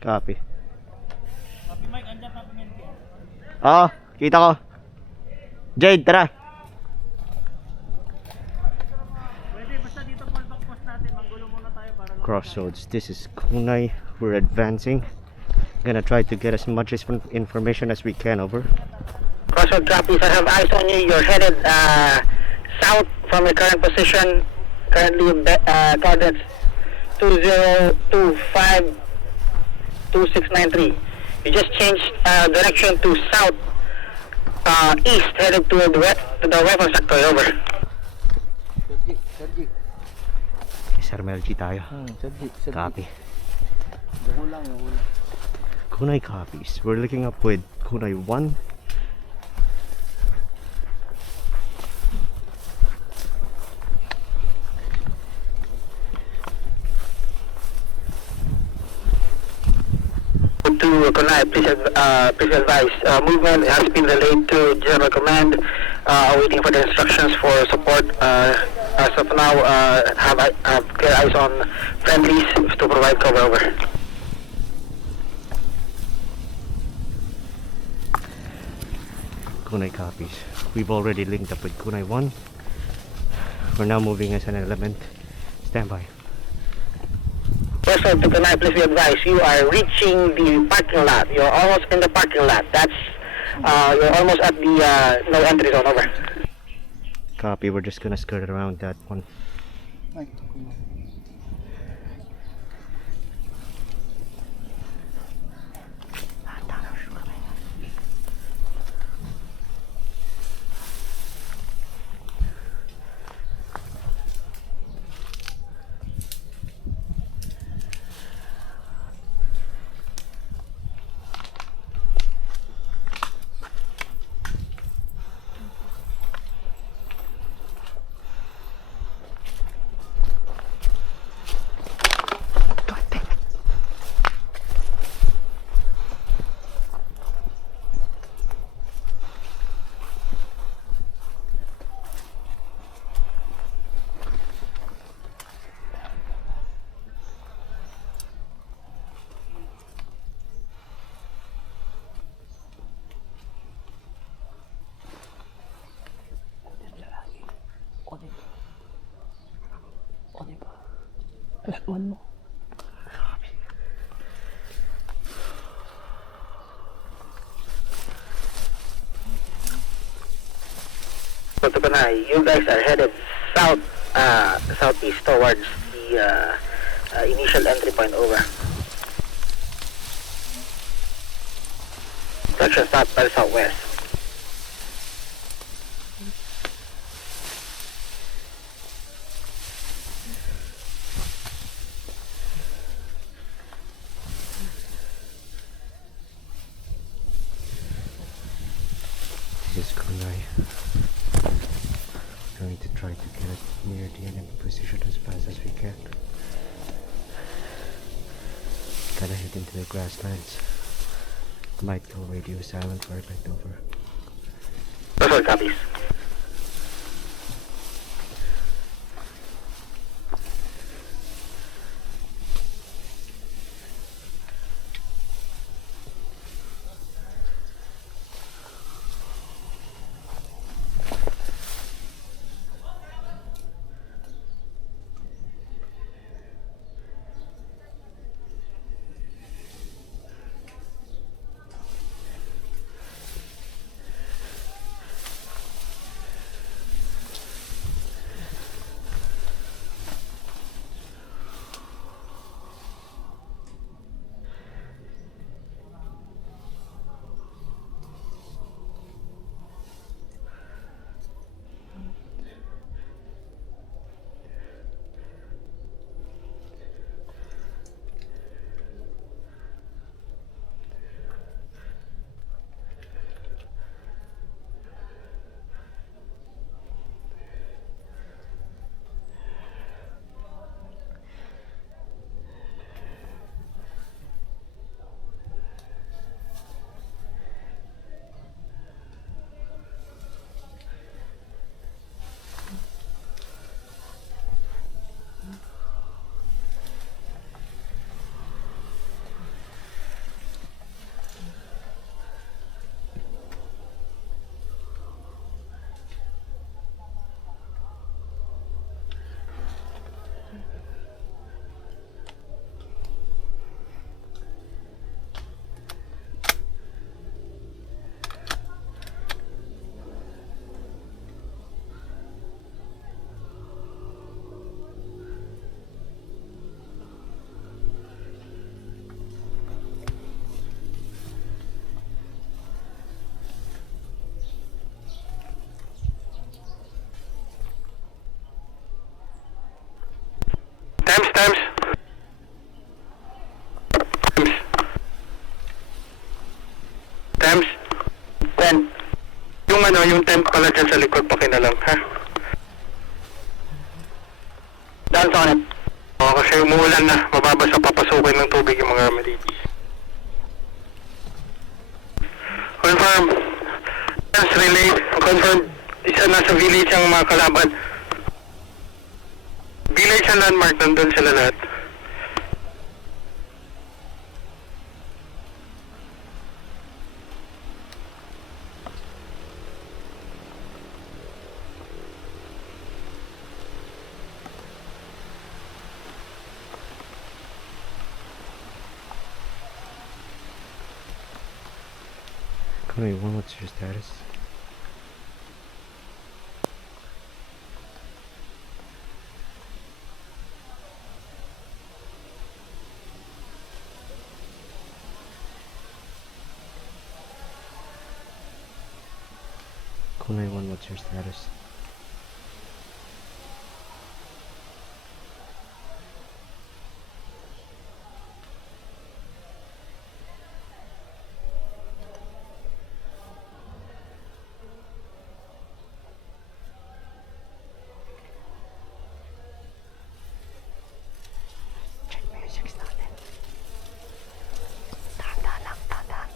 Copy. Papi Mike, andyan Papi Menti. Oo, kita ko. Jade, tara. Pwede, basta dito fallback post natin. Manggulo muna tayo para lang. Crossroads. This is Kunai. We're advancing. Gonna try to get as much information as we can over. Crossroad traffic, I have eyes on you. You're headed south from your current position. Currently, coordinates 2025-2693. You just changed direction to south east, headed to the weapons sector. Over. Sir Melchi tayo. Copy. Kunai copies. We're looking up with Kunai 1. To Kunai, please advise. Movement has been relayed to General Command. Waiting for the instructions for support. As of now, have clear eyes on friendlies to provide cover. Over. Kunai copies. We've already linked up with Kunai 1. We're now moving as an element. Stand by. Also, to Kunai, please be advised. You are reaching the parking lot. You're almost in the parking lot. That's you're almost at the no entry zone. Over. Copy. We're just gonna skirt around that one. So, to Kunai, you guys are headed south, southeast towards the initial entry point. Over. Direction south by southwest. This is Kunai. Going to try to get it near the enemy position as fast as we can. Gotta hit into the grasslands. Might go radio silent for it back over. Crossroad copies. Thames. Thames. Thames. Ten. Yung tent pala dyan sa likod, pakinalang, ha? Dance on it. Oo, kasi umuulan na. Mababasa papasukin ng tubig yung mga Meritis. Confirm. Yes, relay. Confirm. Isa nasa village ang mga kalaban. Village ang landmark. Nandun sila lahat. Kunai 1, what's your status? Kunai 1, what's your status? Check music natin. Dahan-dahan lang, dahan-dahan.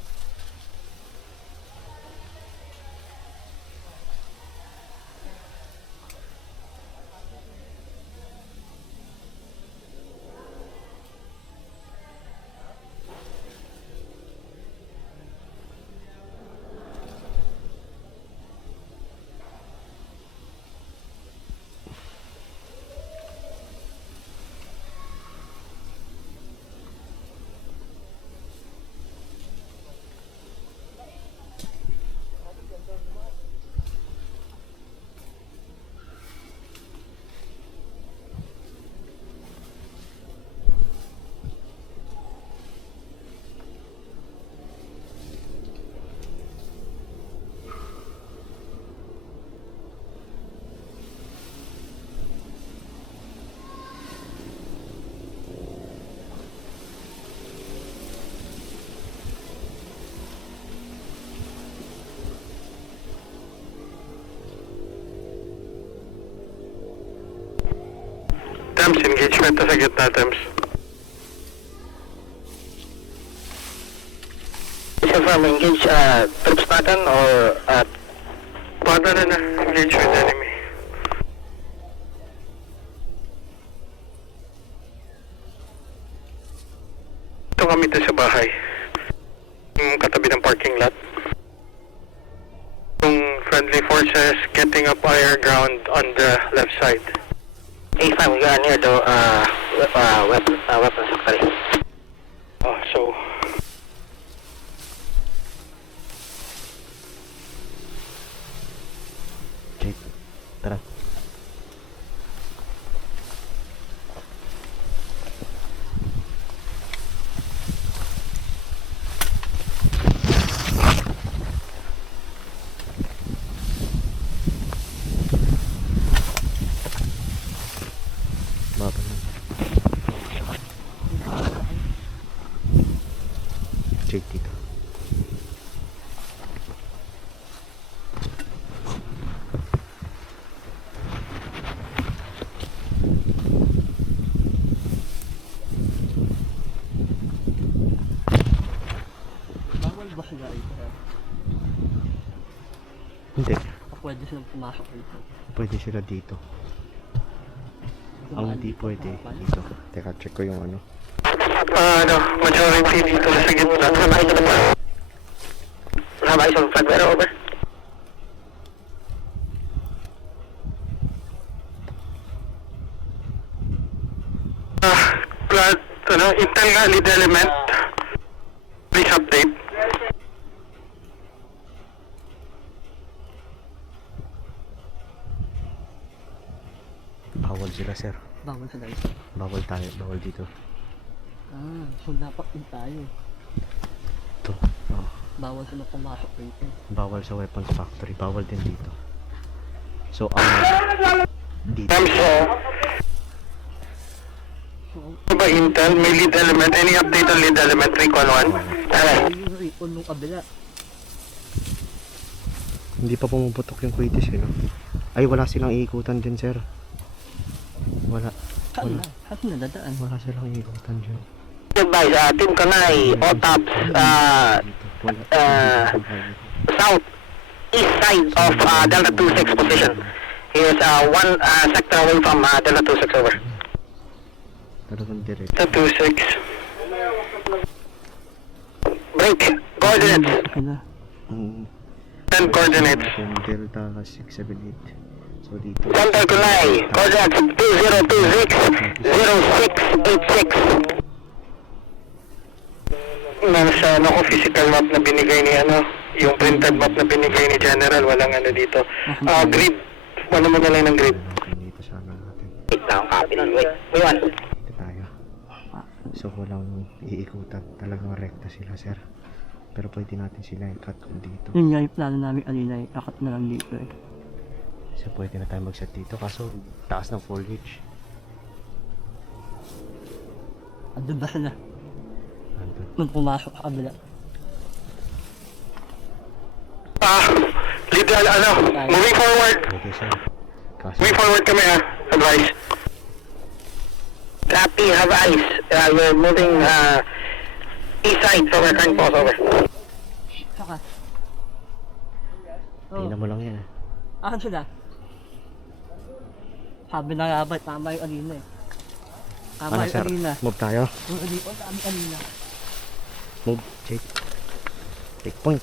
Thames, engagement na sa gitna, Thames. Confirm, engage troops natin or Pada na engage with enemy. Ito kami ito sa bahay. Yung katabi ng parking lot. Yung friendly forces getting up higher ground on the left side. A5, we are near the weapons factory. Oh, so... Okay, tara. Baba na. Check dito. Bawal ba sila ito? Hindi, O pwede silang pumasok dito? pwede sila dito. Ang hindi pwede dito. Teka, check ko yung ano. Majority dito sa gitna. Have eyes on the front, over. Intel nga, lead element. Please update. Bawal sila, sir. Bawal sila ito. Bawal tayo, bawal dito. So dapat din tayo. Ito. Oh. Bawal sila pumasok dito. Bawal sa weapons factory. Bawal din dito. So, dito. Ano ba Intel? May lead element. Any update on lead element? Recon 1? Yung recon nung kabila. Hindi pa pumuputok yung Quitis, no? Ay, wala silang iikutan din, sir. Wala. Saan na? Saan na dadaan? Wala silang iikutan dyan. Advise, Team Kanay, OTAPS, south east side of Delta 26 position. He is one sector away from Delta 26 over. Talagang direct. Sa 26. Break, coordinates. Okay na. 10 coordinates. From Delta 678. So dito. Center Kanay, coordinates 2026-0686. Nasa ano ko, physical map na binigay ni ano, yung printed map na binigay ni General, walang ano dito. Grid. Ano mo na lang ng grid? Dito sana natin. Wait lang, copy nun. Wait, one. Dito tayo. So walang iikutan. Talagang rekta sila, sir. Pero pwede natin sila i-cut kung dito. Yun nga yung plano namin kanina eh. Akat na lang dito eh. So pwede na tayo mag-set dito. Kaso taas ng foliage. Andun ba sila? Andun. Nung pumasok sa kabila. Lead, ano, moving forward. Pwede, sir. Kaso Moving forward kami advice. Copy, have eyes. We're moving east side from our current post over. Saka. tingnan mo lang yan. Akan sila? Sabi na nga ba, tama yung kanina eh. Tama Ano, yung sir? kanina. Move tayo. Yung kanina, dami kanina. Move. Check. Take point.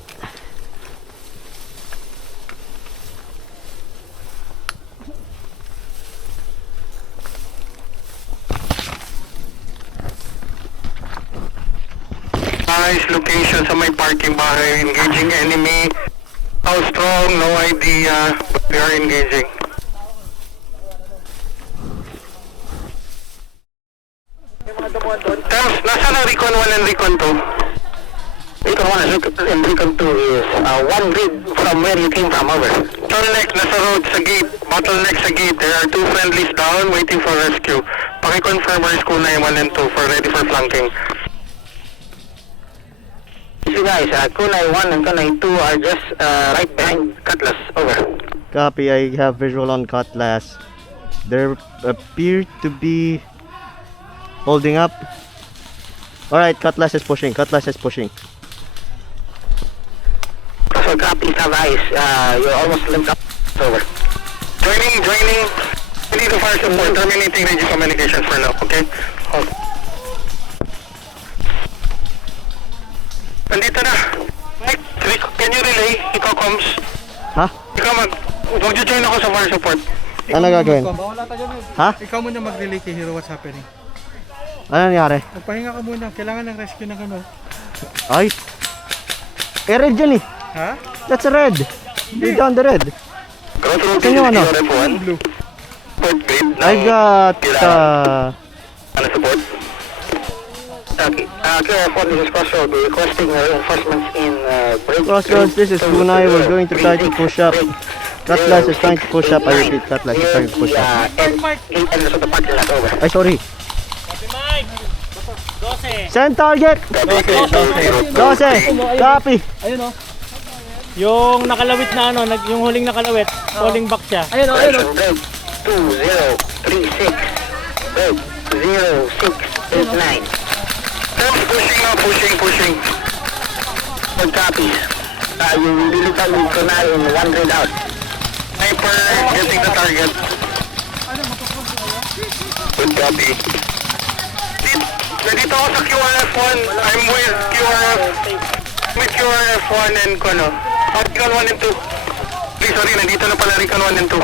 Nice location sa may parking bahay. Engaging enemy. How strong? No idea. But we are engaging. Tams, nasa na Recon 1 and Recon 2? Recon 1 and Recon 2 is one grid from where you came from over. Bottleneck, nasa road sa gate. Bottleneck sa gate. There are 2 friendlies down waiting for rescue. Paki-confirm our school 9 1 and 2 for ready for flanking. You guys, Kunai 1 and Kunai 2 are just right behind Cutlass. Over. Copy. I have visual on Cutlass. There appear to be holding up. Alright, Cutlass is pushing. Cutlass is pushing. So copy, have eyes. You're almost linked up. Over. Joining. We need to fire support. Terminating radio communications for now, okay? Hold. Nandito na. Mike, can you relay? Ikaw comms. Ha? Ikaw mag-join ako sa fire support. Ano gagawin? Ha? Ikaw muna mag-relay kay Hero what's happening. Ano nangyari? Magpahinga ka muna. Kailangan ng rescue ng ano. Ay! Red yan eh! Ha? That's a red! Lay down the red! Control Saan yung ano? QRF1. Blue. Support grid ng I got ano support? Okay. KF1, this is Crossroad. We're requesting reinforcements in break. Crossroads, this is Kunai. We're going to try to push up. Cutlass is trying to push up. I repeat, Cutlass is trying to push up. Gate entrance of the parking lot. Over. Ay, sorry. Send target! 12! Copy! Ayun o. Yung nakalawit na ano, yung huling nakalawit, falling back siya. Ayun o, ayun o. Break 2036. Break 0689. Pushing. Good copies. You will be looking with Kunai in one grid out. Sniper getting the target. Good copy. Nandito ako sa QRF1. I'm with QRF1 and Kono. Recon 1 and 2. Sorry, nandito na pala Recon 1 and 2.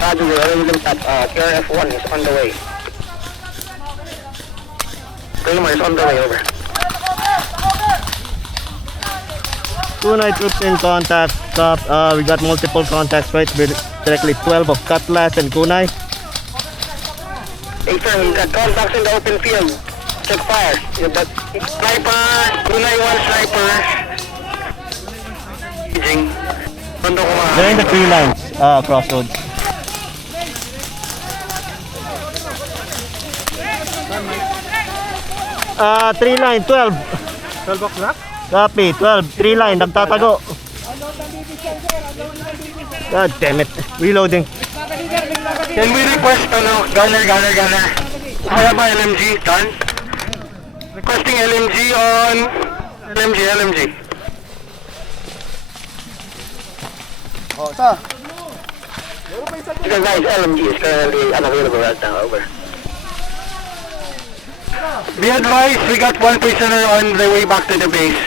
Roger, we're already linked up. KRF1 is on the way. Kramer is on the way, over. Kunai troops in contact. We got multiple contacts right directly 12 of Cutlass and Kunai. Hey, sir, we got contacts in the open field. Check fire. You got Sniper! Kunai 1 sniper. Engaging. Bando ko mga... They're in the tree lines, crossroads. 3 line, 12. 12 o'clock? Copy, 12. 3 line, nagtatago. God damn it. Reloading. Can we request, gunner? I have my LMG, done. Requesting LMG on... LMG. Because guys, LMG is currently unavailable right now, over. Be advised, we got one prisoner on the way back to the base.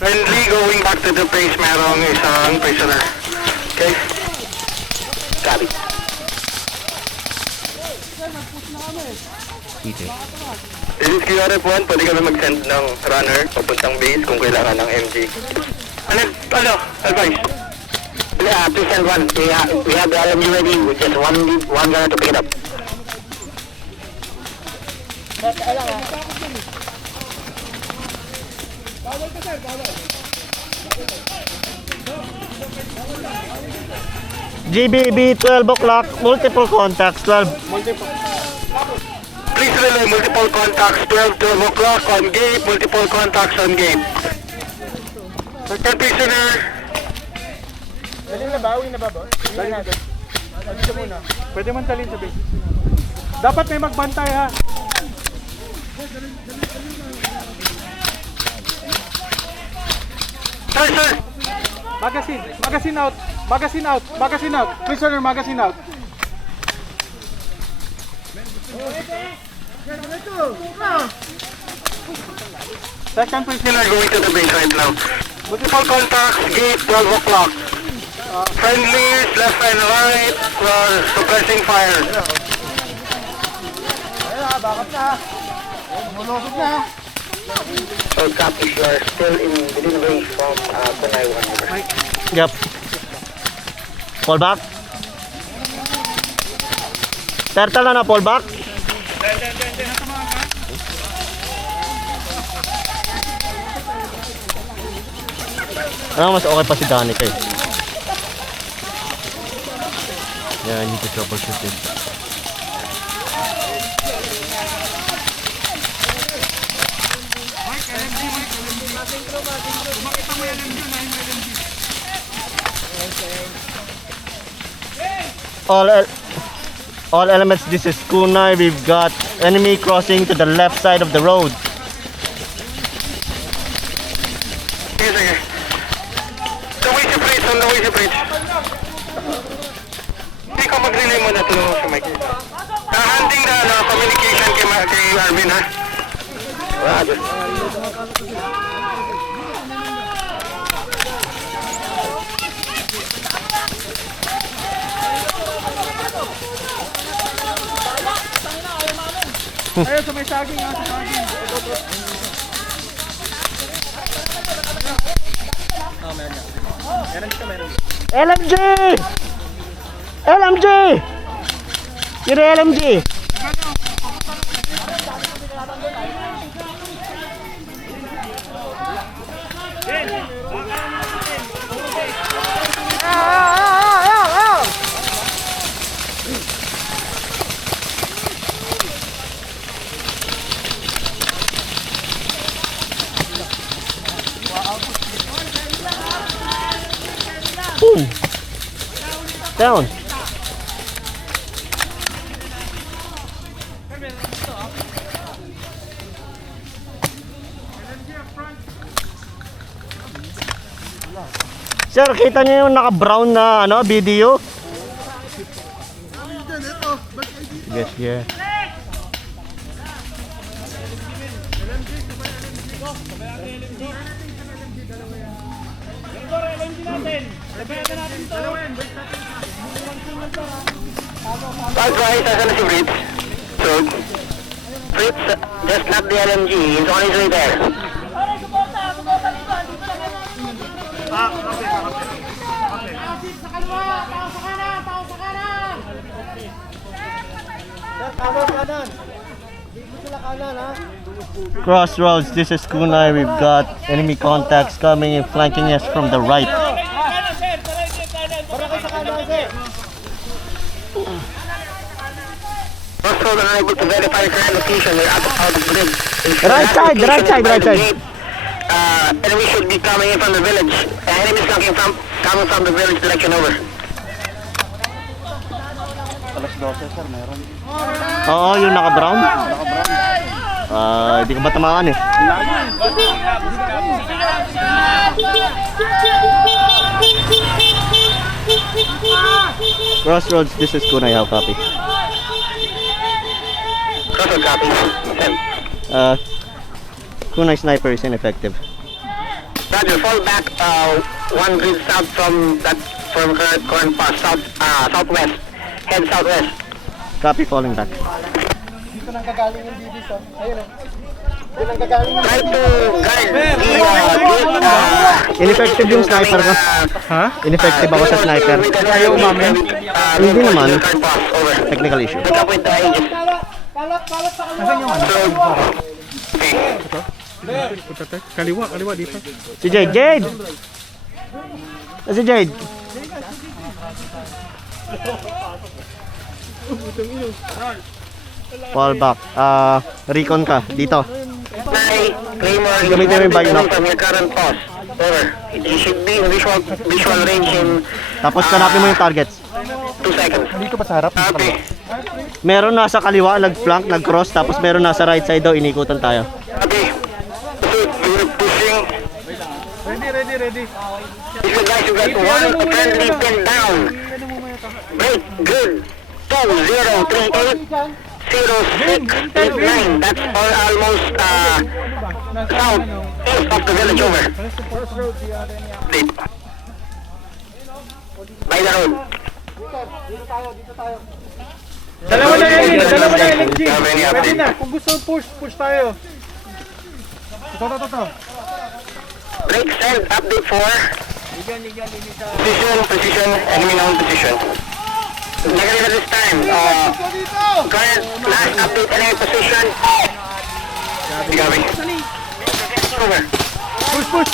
Friendly going back to the base, merong isang prisoner. Okay? Copy. This is QRF1, pwede kami mag-send ng runner papuntang base kung kailangan ng MG. Ano? Advice? Please send one. We have the LMG ready with just one gunner to pick it up. GBB, 12 o'clock, multiple contacts, 12. Please relay multiple contacts, 12 o'clock on gate, multiple contacts on gate. Second prisoner. Pwede man talin sa base. Dapat may magbantay ha. Sir! Magazine out. Prisoner, magazine out. Second prisoner. Prisoner going to the base right now. Multiple contacts, gate, 12 o'clock. Friendlies, left and right, suppressing fire. So copy, you are still within range from Kunai 1 over. Yep. Fall back. Turtle na, fall back. Mas okay pa si Danica eh. Yeah, I need to troubleshoot it. All elements, this is Kunai. We've got enemy crossing to the left side of the road. Sige. On the way si Bridge. Hindi ka mag-relay muna, tulungan mo si Mike. Handing na communication kay Arvin, ha? Roger. Ayun sa may saging ha. LMG! LMG! Kira LMG! Boom! Down! Sir, kita niyo yung naka-brown na video? Yes, yeah. Advice, asan na si Fritz? So, Fritz, just not the LMG. He's on his way there. Crossroads, this is Kunai. We've got enemy contacts coming and flanking us from the right. Crossroad and unable to verify your current location. You're out of grid. Right side, right side, right side. Enemy should be coming in from the village. Enemies coming from the village direction, over. Oo, yung naka-brown. Hindi ko ba tamaan eh. Crossroads, this is Kunay, how copy? Crossroad copy. Send. Kunay sniper is ineffective. Roger, fall back one grid south from current pass, southwest. Head southwest. Copy, falling back. Dito nang gagaling yung BBs, oh. Ayun, oh. Dito nang gagaling yung Try to guard the Ineffective yung sniper ko. Ha? Ineffective ako sa sniper. Ayaw umamin? Hindi naman. Current pass, over. Technical issue. Pick up with the Aegis. Nasaan yung ano? Okay. Kaliwa dito. Si Jade, Jade! Si Jade? Fall back. Recon ka. Dito. Hi, Claymore, Gamitin mo yung binoc. from your current post. Over. You should be in visual range in Tapos kanapin mo yung targets. 2 seconds. Dito ba sa harap? Copy. Meron nasa kaliwa, nag-flank, nag-cross. Tapos meron nasa right side daw, inikutan tayo. Copy. We're pushing. Ready. These are guys who got one friendly pin down. Great, good. 2038 0689. That's almost south east of the village, over. Deep. By the road. Dalawa na LG. Have any Pwede update? na. Kung gusto push tayo. Ito. Break, send update for position, enemy known position. Negative at this time. Current last update, enemy position. Gabi. Over. Push.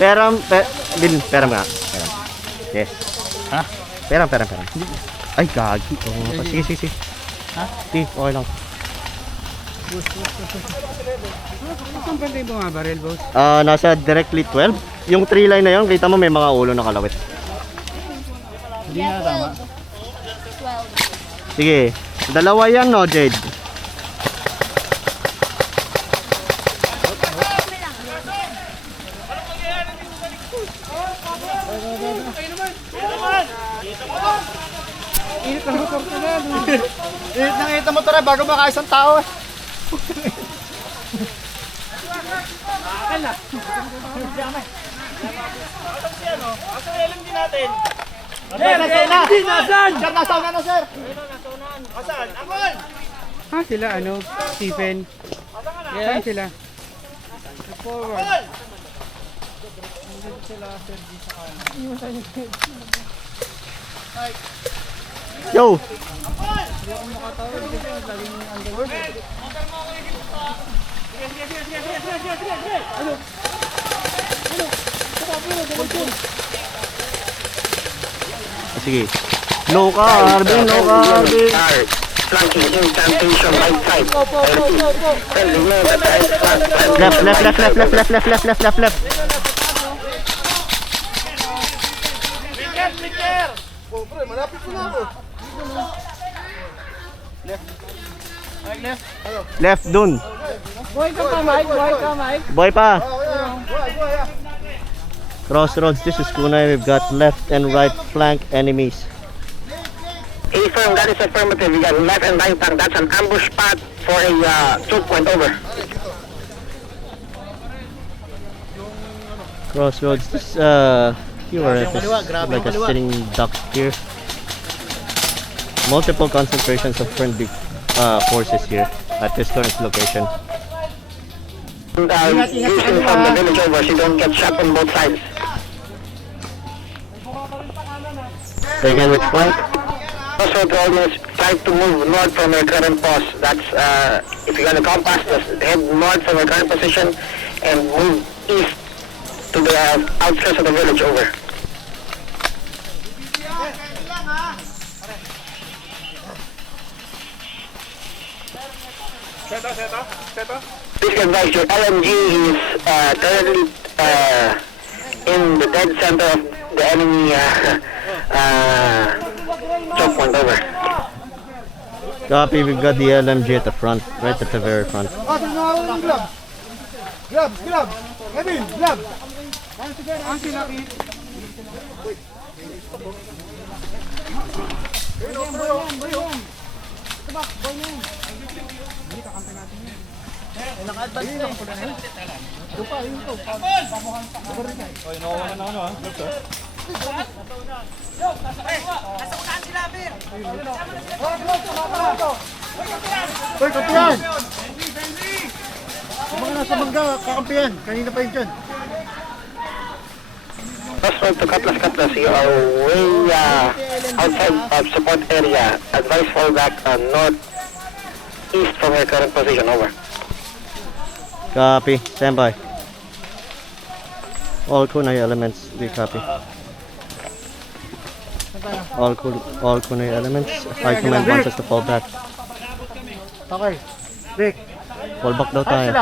Peram nga. Peram. Yes. Ha? Peram. Ay, gagi. Oh, sige. Ha? Sige, okay lang. Saan banda yung mga barrel, boss? Nasa directly 12. Yung 3 line na yun, kita mo may mga ulo na kalawit. Hindi na tama. Sige. Dalawa yan, no, Jade? Init ng motor na bago makaisang tao eh. Sila Stephen. Saan sila? Forward. Yo! Sige. No car, Arvin, no car, Arvin. Flanking incantation right side. Friendly name at the right flank. Left. Left dun. Boy pa. Crossroads, this is Kunay. We've got left and right flank enemies. Affirm, that is affirmative. We got left and right flank. That's an ambush spot for a choke point, over. Crossroads, this QRF is like a sitting duck here. Multiple concentrations of friendly forces here at this current location. Vision from the village, over, so you don't get shot on both sides. Say again, which flank? Also, the audience try to move north from your current post. That's, if you got a compass, just head north from your current position and move east to the outskirts of the village, over. Seto. Please be advised, your LMG is currently in the dead center of the enemy choke point, over. Copy, we've got the LMG at the front, right at the very front. Hoy, kampiyan! Yung mga nasa mangga, kakampiyan. Kanina pa yun dyan. Crossroad to Cutlass, you are way outside of support area. Advise fall back northeast from your current position, over. Copy, stand by. All Kunai elements, we copy. All Kunai elements, High Command wants us to fall back. Okay. Rick. Fall back daw tayo.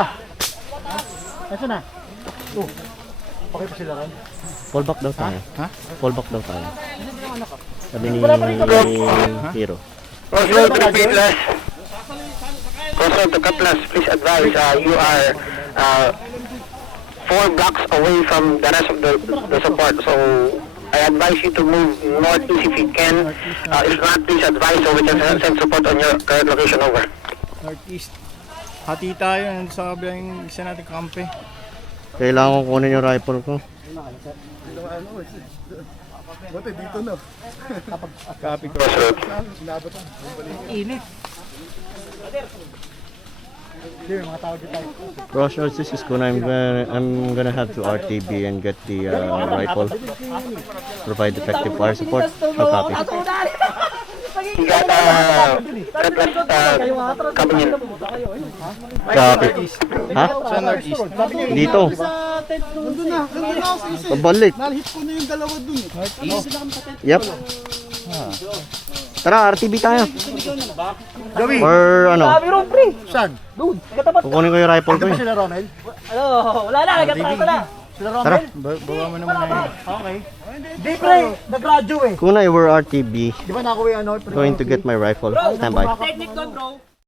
Asa na? Oh. Okay pa sila ron? Fall back daw tayo. Ha? Fall back daw tayo. Sabi ni Hero. Crossroad to repeat less. Crossroad to Cutlass, please advise, you are 4 blocks away from the rest of the support, so I advise you to move northeast if you can. If not, please advise so we can send support on your current location, over. Northeast. Hati tayo sa kabilang isa natin kampe. Kailangan ko kunin yung rifle ko. Copy. Crossroad. Crossroads, this is Kunai. I'm gonna have to RTB and get the rifle. Provide effective fire support. No copy. You got Cutlass coming in. Copy. Ha? Sa northeast. Dito. Pabalik. Nalhit ko na yung dalawa dun. Yep. Tara, RTB tayo. Gawi. Or ano? Saan? Kukunin ko yung rifle ko Ito ba eh. sila Ronald? Wala na, nagkatrata na. Sila Tara. Ronald? Bawa mo naman na yun. Okay. Di pre, nag-radyo eh. Kunai, we're RTB. Di ba nakuha yung ano? Going to get my rifle. Stand by. Technique doon, bro.